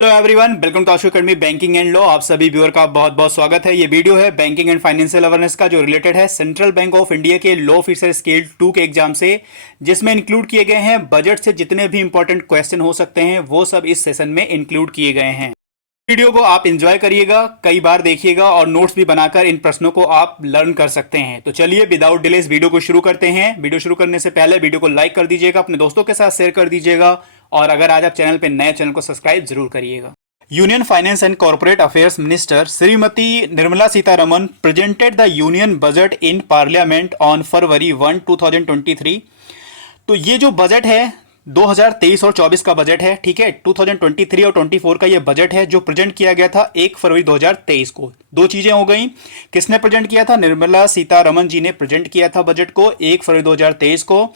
Hello everyone, welcome to Ashu academy banking and law. आप सभी viewer का बहुत बहुत स्वागत है। ये वीडियो है बैंकिंग एंड फाइनेंशियल अवेयरनेस का, जो रिलेटेड है सेंट्रल बैंक ऑफ इंडिया के लॉ ऑफिसर स्केल 2 के एग्जाम से, जिसमें इंक्लूड किए गए हैं बजट से जितने भी इंपॉर्टेंट क्वेश्चन हो सकते हैं वो सब इस सेशन में इंक्लूड किए गए हैं। वीडियो को आप एंजॉय करिएगा, कई बार देखिएगा और नोट्स भी बनाकर इन प्रश्नों को आप लर्न कर सकते हैं। तो चलिए विदाउट डिले इस वीडियो को शुरू करते हैं। वीडियो शुरू करने से पहले वीडियो को लाइक कर दीजिएगा, अपने दोस्तों के साथ शेयर कर दीजिएगा और अगर आज आप चैनल पर नए, चैनल को सब्सक्राइब जरूर करिएगा। Union finance and corporate affairs minister Shrimati Nirmala Sitharaman presented the union budget in parliament on फरवरी 1, 2023। तो ये जो बजट है 2023 और 24 का बजट है, ठीक है। 2023 और 24 का ये बजट है जो प्रेजेंट किया गया था 1 फरवरी 2023 को। दो चीजें हो गई, किसने प्रेजेंट किया था? निर्मला सीतारमन जी ने प्रेजेंट किया था बजट को 1 फरवरी 2023 को।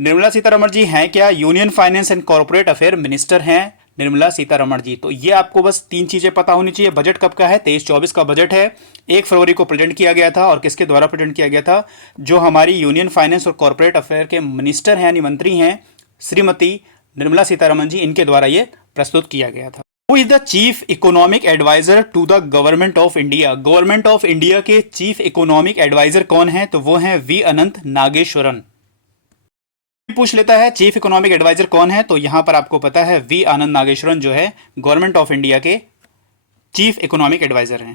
निर्मला सीतारमन जी हैं क्या? Union finance and corporate affair minister हैं निर्मला सीतारमण जी। तो ये आपको बस तीन चीजें पता होनी चाहिए। बजट कब का है? 23-24 का बजट है, 1 फरवरी को प्रेजेंट किया गया था। और किसके द्वारा प्रेजेंट किया गया था? जो हमारी यूनियन फाइनेंस और कॉर्पोरेट अफेयर के मिनिस्टर हैं, यानी मंत्री हैं, श्रीमती निर्मला सीतारमण जी, इनके द्वारा ये प्रस्तुत किया गया था। Who is the chief economic adviser to the government of India? Government of India के चीफ इकोनॉमिक एडवाइजर कौन है? तो वो हैं वी अनंत नागेश्वरन। पूछ लेता है चीफ इकोनॉमिक एडवाइजर कौन है, तो यहां पर आपको पता है वी आनंद नागेश्वरन जो है गवर्नमेंट ऑफ इंडिया के चीफ इकोनॉमिक एडवाइजर हैं।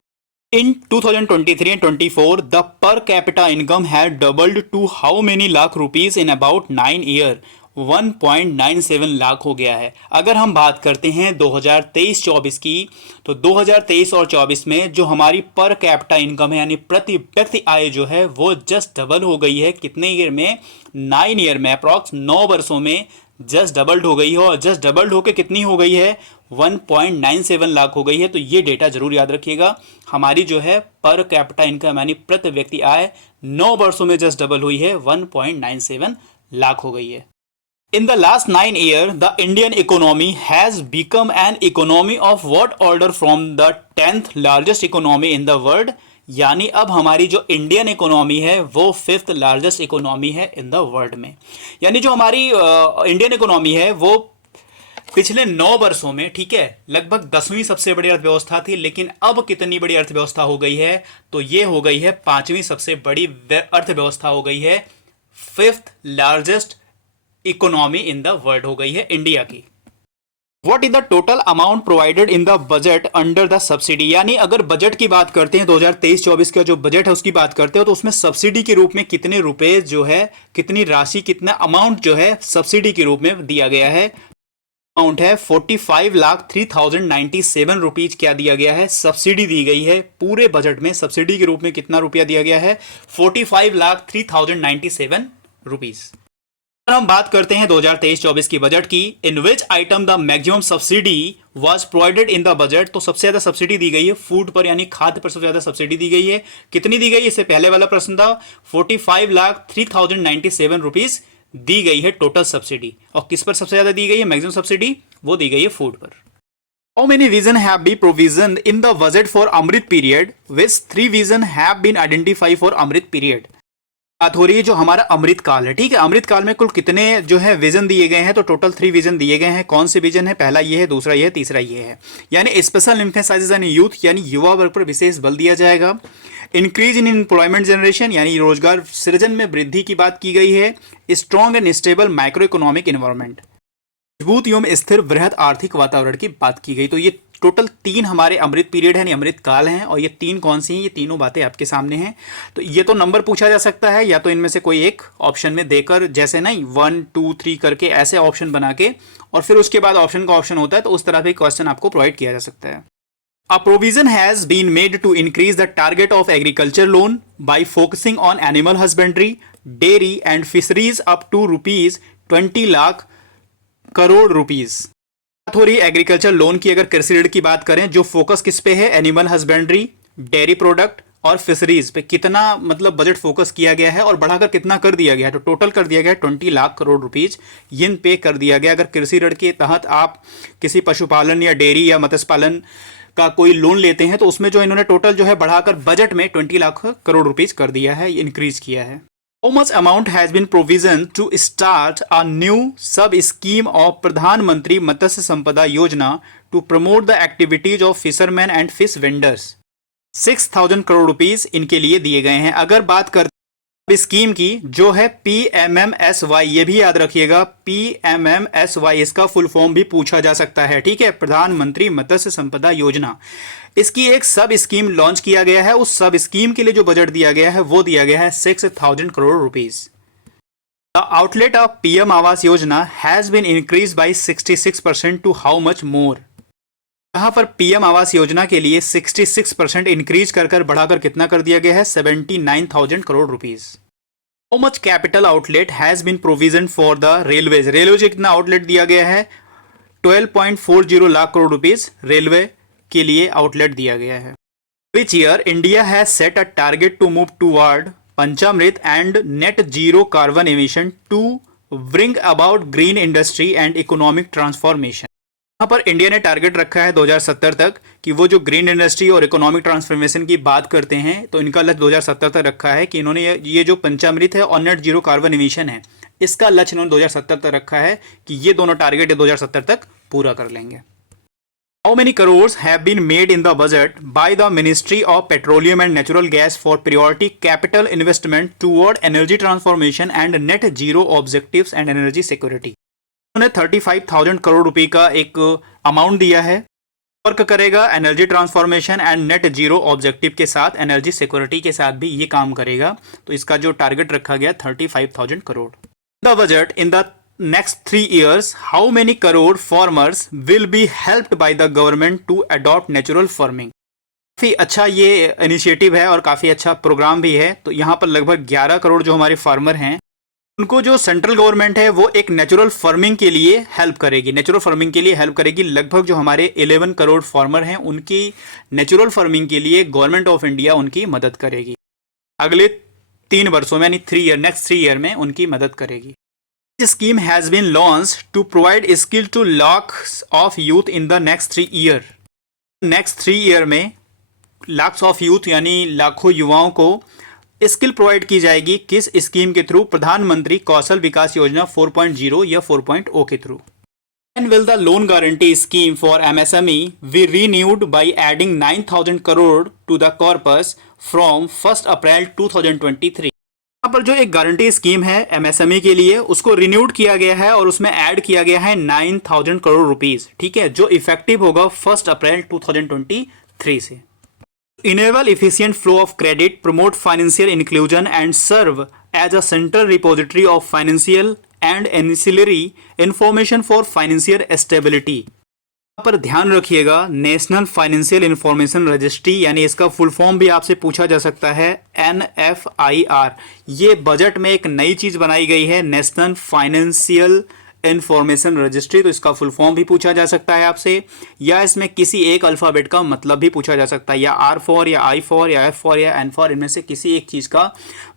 In 2023 and 24 the per capita income had doubled to how many lakh rupees in about 9 year? 1.97 lakh हो गया है। अगर हम बात करते हैं 2023-24 की, तो 2023 और 24 में जो हमारी पर कैपिटा इनकम है, यानी प्रति व्यक्ति आय जो है, वो जस्ट डबल हो गई है। कितने ईयर में? 9 ईयर में, अप्रॉक्स 9 वर्षों में जस्ट डबल्ड हो गई है। और जस्ट डबल्ड होकर कितनी हो गई है? 1.97 लाख हो गई है। तो ये डेटा जरूर याद रखिएगा। हमारी जो है पर कैपिटा इनकम यानी प्रति व्यक्ति आय 9 वर्षों में जस्ट डबल हुई है, 1.97 लाख हो गई है। In the last 9 years, the Indian economy has become an economy of what order from the 10th largest economy in the world? यानी अब हमारी जो इंडियन इकोनॉमी है वो 5th लार्जेस्ट इकोनॉमी है इन द वर्ल्ड में। यानी जो हमारी इंडियन इकोनॉमी है वो पिछले 9 वर्षों में, ठीक है, लगभग 10वीं सबसे बड़ी अर्थव्यवस्था थी, लेकिन अब कितनी बड़ी अर्थव्यवस्था हो गई है? तो ये हो गई है 5वीं सबसे बड़ी अर्थव्यवस्था हो गई है, 5th largest economy in the world हो गई है इंडिया की। What is the total amount provided in the budget under the subsidy? यानी अगर बजट की बात करते हैं 2023-24 का जो बजट है उसकी बात करते हो, तो उसमें सब्सिडी के रूप में कितने रुपए जो है, कितनी राशि, कितना अमाउंट जो है सब्सिडी के रूप में दिया गया है? अमाउंट है 45,03,097 रुपीज। क्या दिया गया है? सब्सिडी दी गई है। पूरे बजट में सब्सिडी के रूप में कितना रुपया दिया गया है? 45,03,097 रुपीज। हम बात करते हैं 2023-24 की बजट की, in which item the maximum subsidy was provided in the budget? तो सबसे ज्यादा सब्सिडी दी गई है फूड पर, यानी खाद्य पर सबसे ज्यादा सब्सिडी दी गई है। कितनी दी गई? इससे पहले वाला प्रश्न था, 45,03,097 रुपीज दी गई है टोटल सब्सिडी। और किस पर सबसे ज्यादा दी गई है मैक्सिमम सब्सिडी? वो दी गई है फूड पर। How many vision have been provisioned in the budget for Amrit period? Which 3 vision have been identified for Amrit period? बात हो रही है जो हमारा अमृत काल है, ठीक है। अमृत काल में कुल कितने जो है विजन दिए गए हैं? तो टोटल 3 विजन दिए गए हैं। कौन से विजन है? पहला ये है, दूसरा ये है, तीसरा ये है। यानी स्पेशल एम्फेसाइज ऑन यूथ, यानी युवा वर्ग पर विशेष बल दिया जाएगा। इंक्रीज इन एम्प्लॉयमेंट जनरेशन, यानी रोजगार सृजन में वृद्धि की बात की गई है। Strong and stable micro economic environment, मजबूत एवं स्थिर वृहद आर्थिक वातावरण की बात की गई। तो ये टोटल 3 हमारे अमृत पीरियड है, यानी अमृत काल हैं। और ये 3 कौन सी हैं? ये तीनों बातें आपके सामने हैं। तो ये तो नंबर पूछा जा सकता है, या तो इनमें से कोई एक ऑप्शन में देकर, जैसे नहीं 1 2 3 करके ऐसे ऑप्शन बना के, और फिर उसके बाद ऑप्शन का ऑप्शन होता है, तो उस तरह के क्वेश्चन आपको प्रोवाइड किया जा सकता है। A provision has been made to increase the target of agriculture loan by focusing on animal husbandry, dairy and fisheries up to ₹20 lakh crore rupees. बात हो रही है एग्रीकल्चर लोन की। अगर कृषि ऋण की बात करें, जो फोकस किस पे है? एनिमल हस्बेंड्री, डेयरी प्रोडक्ट और फिशरीज पे कितना मतलब बजट फोकस किया गया है, और बढ़ाकर कितना कर दिया गया है? तो टोटल कर दिया गया है 20 लाख करोड़ रुपीज इन पे कर दिया गया। अगर कृषि ऋण के तहत आप किसी पशुपालन या डेयरी या मत्स्य पालन का कोई लोन लेते हैं, तो उसमें जो इन्होंने टोटल जो है बढ़ाकर बजट में 20 लाख करोड़ रुपीज कर दिया है, इंक्रीज किया है। How much amount has been provisioned to start a new sub-scheme of Pradhan Mantri Matsya Sampada Yojana to promote the activities of fishermen and fish vendors? 6,000 crore rupees इनके लिए दिए गए हैं। अगर बात करते हैं स्कीम की, जो है PMMSY, ये भी याद रखिएगा, PMMSY इसका फुल फॉर्म भी पूछा जा सकता है, ठीक है, प्रधानमंत्री मत्स्य संपदा योजना। इसकी एक सब स्कीम लॉन्च किया गया है। उस सब स्कीम के लिए जो बजट दिया गया है वो दिया गया है 6,000 crore rupees. The outlet of PM Awas Yojana has been increase by 66% to how much more? यहां पर पीएम आवास योजना के लिए 66% इंक्रीज कर बढ़ाकर कितना कर दिया गया है? 79,000 crore rupees. How much capital outlet has been provision for the railways? Railway को कितना आउटलेट दिया गया है? 12.40 लाख करोड़ रुपीस रेलवे के लिए आउटलेट दिया गया है। Which year India has set a target to move toward Panchamrit and net zero carbon emission to bring about green industry and economic transformation? यहाँ पर इंडिया ने टारगेट रखा है 2070 तक कि वो जो ग्रीन इंडस्ट्री और इकोनॉमिक ट्रांसफॉर्मेशन की बात करते हैं, तो इनका लक्ष्य 2070 तक रखा है कि इन्होंने ये जो पंचामृत है और नेट जीरो कार्बन एमिशन है, इसका लक्ष्य इन्होंने 2070 तक रखा है कि ये दोनों टारगेट 2070 तक पूरा कर लेंगे। How many crores have been made in the budget by the Ministry of Petroleum and Natural Gas for priority capital investment toward energy transformation and net zero objectives and energy security? उन्होंने 35,000 करोड़ रुपए का एक amount दिया है, work करेगा energy transformation and net zero objective के साथ, energy security के साथ भी ये काम करेगा। तो इसका जो टारगेट रखा गया 35,000 crore. The budget in the next 3 years, how many crore farmers will be helped by the government to adopt natural farming? काफ़ी अच्छा ये इनिशिएटिव है और काफ़ी अच्छा प्रोग्राम भी है। तो यहाँ पर लगभग 11 करोड़ जो हमारे फार्मर हैं, उनको जो सेंट्रल गवर्नमेंट है वो एक नेचुरल फार्मिंग के लिए हेल्प करेगी। नेचुरल फार्मिंग के लिए हेल्प करेगी। लगभग जो हमारे 11 करोड़ फार्मर हैं, उनकी नेचुरल फार्मिंग के लिए गवर्नमेंट ऑफ इंडिया उनकी मदद करेगी। अगले 3 वर्षों में, यानी 3 ईयर, नेक्स्ट 3 ईयर में उनकी मदद करेगी। This scheme has been launched to provide skill to lakhs of youth in the next 3 year. Next 3 year में lakhs of youth यानी लाखों युवाओं को स्किल प्रोवाइड की जाएगी। किस स्कीम के थ्रू? प्रधानमंत्री कौशल विकास योजना 4.0 या 4.0 के through. When will the loan guarantee scheme for MSME be renewed by adding 9,000 crore to the corpus from 1st April 2023? यहाँ पर जो एक गारंटी स्कीम है एमएसएमई के लिए, उसको रिन्यूड किया गया है और उसमें ऐड किया गया है 9,000 करोड़ रुपीस, ठीक है, जो इफेक्टिव होगा 1 अप्रैल 2023 से। Enable efficient flow of credit, promote financial inclusion and serve as a central repository of financial and ancillary information for financial stability. पर ध्यान रखिएगा, नेशनल फाइनेंशियल इंफॉर्मेशन रजिस्ट्री, यानी इसका फुल फॉर्म भी आपसे पूछा जा सकता है NFIR। ये बजट में एक नई चीज बनाई गई है, नेशनल फाइनेंशियल इंफॉर्मेशन रजिस्ट्री। तो इसका फुल फॉर्म भी पूछा जा सकता है आपसे, या इसमें किसी एक अल्फाबेट का मतलब भी पूछा जा सकता है, या R फॉर या I फॉर या F फॉर या N फॉर, इनमें से किसी एक चीज का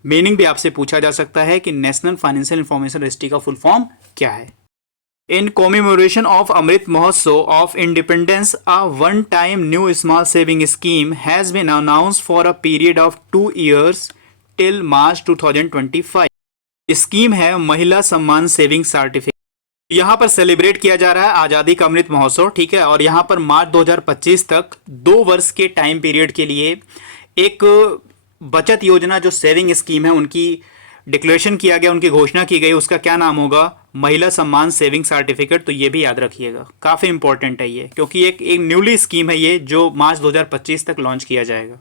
मीनिंग भी आपसे पूछा जा सकता है कि नेशनल फाइनेंशियल इंफॉर्मेशन रजिस्ट्री का फुल फॉर्म क्या है। In commemoration of Amrit Mahotsav of Independence, a one-time new small saving scheme has been announced for a period of 2 years till March 2025. Scheme है महिला सम्मान सेविंग सर्टिफिकेट। यहाँ पर celebrate किया जा रहा है आज़ादी का अमृत महोत्सव, ठीक है, और यहाँ पर मार्च 2025 तक 2 वर्ष के टाइम पीरियड के लिए एक बचत योजना जो सेविंग स्कीम है उनकी डिक्लेरेशन किया गया, उनकी घोषणा की गई। उसका क्या नाम होगा? महिला सम्मान सेविंग सर्टिफिकेट। तो ये भी याद रखिएगा, काफ़ी इंपॉर्टेंट है ये, क्योंकि एक न्यूली स्कीम है ये, जो मार्च 2025 तक लॉन्च किया जाएगा।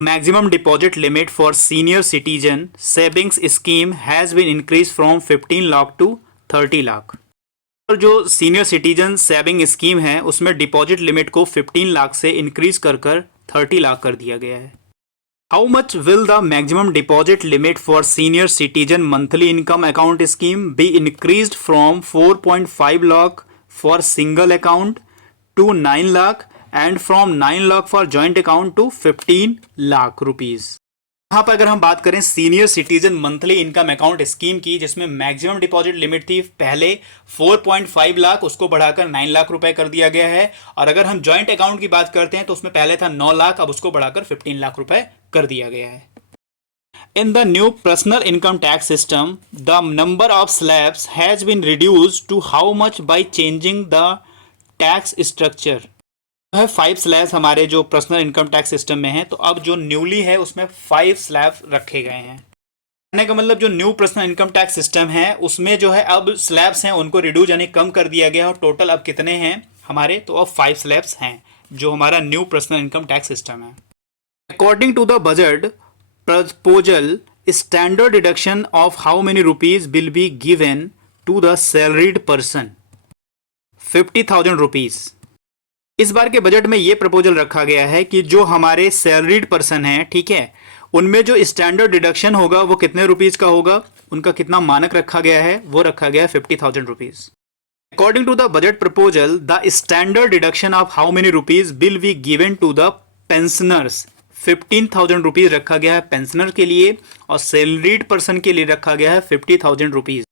Maximum deposit limit for senior citizen savings scheme has been increase from 15 lakh to 30 lakh. और जो सीनियर सिटीजन सेविंग स्कीम है उसमें डिपॉजिट लिमिट को 15 लाख से इंक्रीज कर 30 लाख कर दिया गया है। How much will the maximum deposit limit for senior citizen monthly income account scheme be increased from 4.5 lakh for single account to 9 lakh and from 9 lakh for joint account to 15 lakh rupees? यहाँ पर अगर हम बात करें senior citizen monthly income account scheme की, जिसमें maximum deposit limit थी पहले 4.5 लाख, उसको बढ़ाकर 9 लाख रुपए कर दिया गया है। और अगर हम जॉइंट अकाउंट की बात करते हैं तो उसमें पहले था 9 लाख, अब उसको बढ़ाकर 15 लाख रुपए कर दिया गया है। In the new personal income tax system, the number of slabs has been reduced to how much by changing the tax structure? है 5 स्लैब्स हमारे जो पर्सनल इनकम टैक्स सिस्टम में है, तो अब जो न्यूली है उसमें 5 स्लैब रखे गए हैं। कहने का मतलब जो new personal income tax system है उसमें जो है अब स्लैब्स हैं उनको रिड्यूस यानी कम कर दिया गया और टोटल अब कितने हैं हमारे, तो अब 5 स्लैब्स हैं जो हमारा new personal income tax system है। According to the budget proposal, standard deduction of how many rupees will be given to the salaried person? 50,000 rupees. इस बार के बजट में ये प्रपोजल रखा गया है कि जो हमारे सैलरीड पर्सन हैं, ठीक है, उनमें जो स्टैंडर्ड डिडक्शन होगा वो कितने रुपीज का होगा, उनका कितना मानक रखा गया है, वो रखा गया है 50,000 rupees. According to the budget proposal, the standard deduction of how many rupees will be given to the pensioners. 15,000 rupees रखा गया है पेंशनर के लिए और सैलरीड पर्सन के लिए रखा गया है 50,000 रुपीज।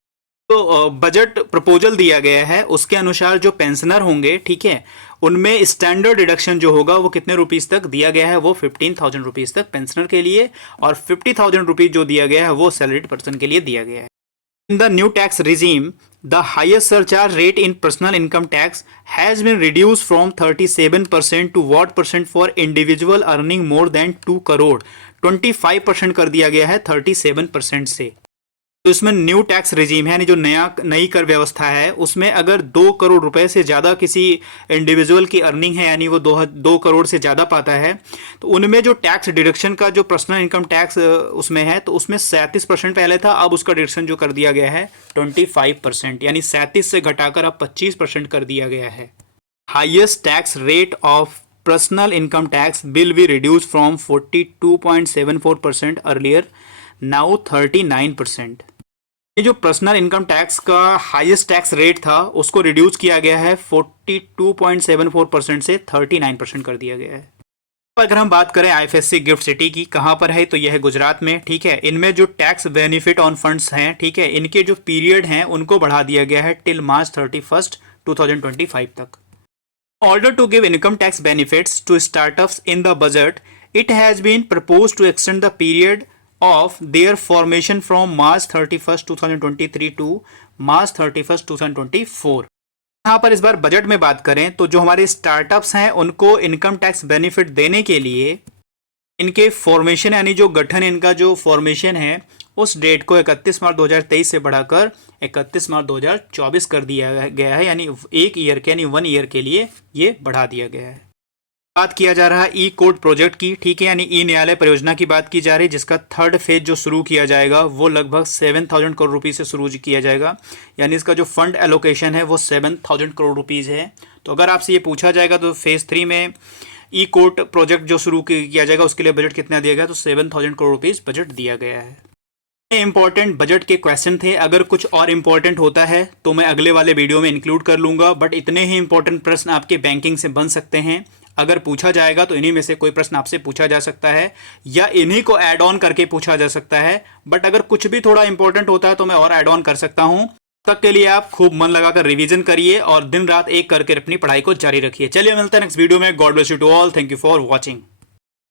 तो बजट प्रपोजल दिया गया है उसके अनुसार जो पेंशनर होंगे, ठीक है, उनमें स्टैंडर्ड डिडक्शन जो होगा वो कितने रुपीज तक दिया गया है, वो 15,000 रुपीज तक पेंशनर के लिए और 50,000 रुपीज जो दिया गया है वो सैलरीड पर्सन के लिए दिया गया है। In the new tax regime, the highest surcharge rate in personal income tax has been reduced from 37% to what percent for individual earning more than 2 crore? 25% कर दिया गया है 37% से। तो इसमें न्यू टैक्स रिजीम है यानी जो नई कर व्यवस्था है उसमें अगर 2 करोड़ रुपए से ज़्यादा किसी इंडिविजुअल की अर्निंग है यानी वो 2 करोड़ से ज़्यादा पाता है, तो उनमें जो टैक्स डिडक्शन का जो पर्सनल इनकम टैक्स उसमें है तो उसमें 37% पहले था, अब उसका डिडक्शन जो कर दिया गया है 25%, यानी 37 से घटाकर अब 25% कर दिया गया है। Highest tax rate of personal income tax will be reduce from 42.74% earlier, now 39%। ये जो पर्सनल इनकम टैक्स का हाईएस्ट टैक्स रेट था उसको रिड्यूस किया गया है 42.74% से 39% कर दिया गया है। अगर हम बात करें आईएफएससी गिफ्ट सिटी की, कहाँ पर है, तो यह है गुजरात में, ठीक है। इनमें जो टैक्स बेनिफिट ऑन फंड्स हैं, ठीक है, इनके जो पीरियड हैं उनको बढ़ा दिया गया है टिल मार्च 31, 2025 तक। Order to give income tax benefits to startups in the budget, it has been propose to extend the period of their formation from March 31st 2023 to March 31st 2024। यहाँ पर इस बार बजट में बात करें तो जो हमारे स्टार्टअप्स हैं उनको इनकम टैक्स बेनिफिट देने के लिए इनके फॉर्मेशन यानी जो गठन इनका जो फॉर्मेशन है उस डेट को 31 मार्च 2023 से बढ़ाकर 31 मार्च 2024 कर दिया गया है, यानी 1 ईयर के यानी 1 ईयर के लिए ये बढ़ा दिया गया है। बात किया जा रहा है ई कोर्ट प्रोजेक्ट की, ठीक है, यानी ई न्यायालय परियोजना की बात की जा रही है जिसका 3rd फेज जो शुरू किया जाएगा वो लगभग 7,000 करोड़ रुपीज़ से शुरू किया जाएगा, यानी इसका जो फंड एलोकेशन है वो 7,000 करोड़ रुपीज़ है। तो अगर आपसे ये पूछा जाएगा तो फेज़ 3 में ई कोर्ट प्रोजेक्ट जो शुरू किया जाएगा उसके लिए बजट कितना दिया गया, तो 7,000 करोड़ रुपीज़ बजट दिया गया है। इंपॉर्टेंट बजट के क्वेश्चन थे, अगर कुछ और इंपॉर्टेंट होता है तो मैं अगले वाले वीडियो में इंक्लूड कर लूँगा, बट इतने ही इंपॉर्टेंट प्रश्न आपके बैंकिंग से बन सकते हैं। अगर पूछा जाएगा तो इन्हीं में से कोई प्रश्न आपसे पूछा जा सकता है या इन्हीं को ऐड ऑन करके पूछा जा सकता है, बट अगर कुछ भी थोड़ा इंपॉर्टेंट होता है तो मैं और ऐड ऑन कर सकता हूं। तब तक के लिए आप खूब मन लगाकर रिवीजन करिए और दिन रात एक करके अपनी पढ़ाई को जारी रखिए। चलिए मिलते हैं नेक्स्ट वीडियो में। God bless you to all, thank you for watching.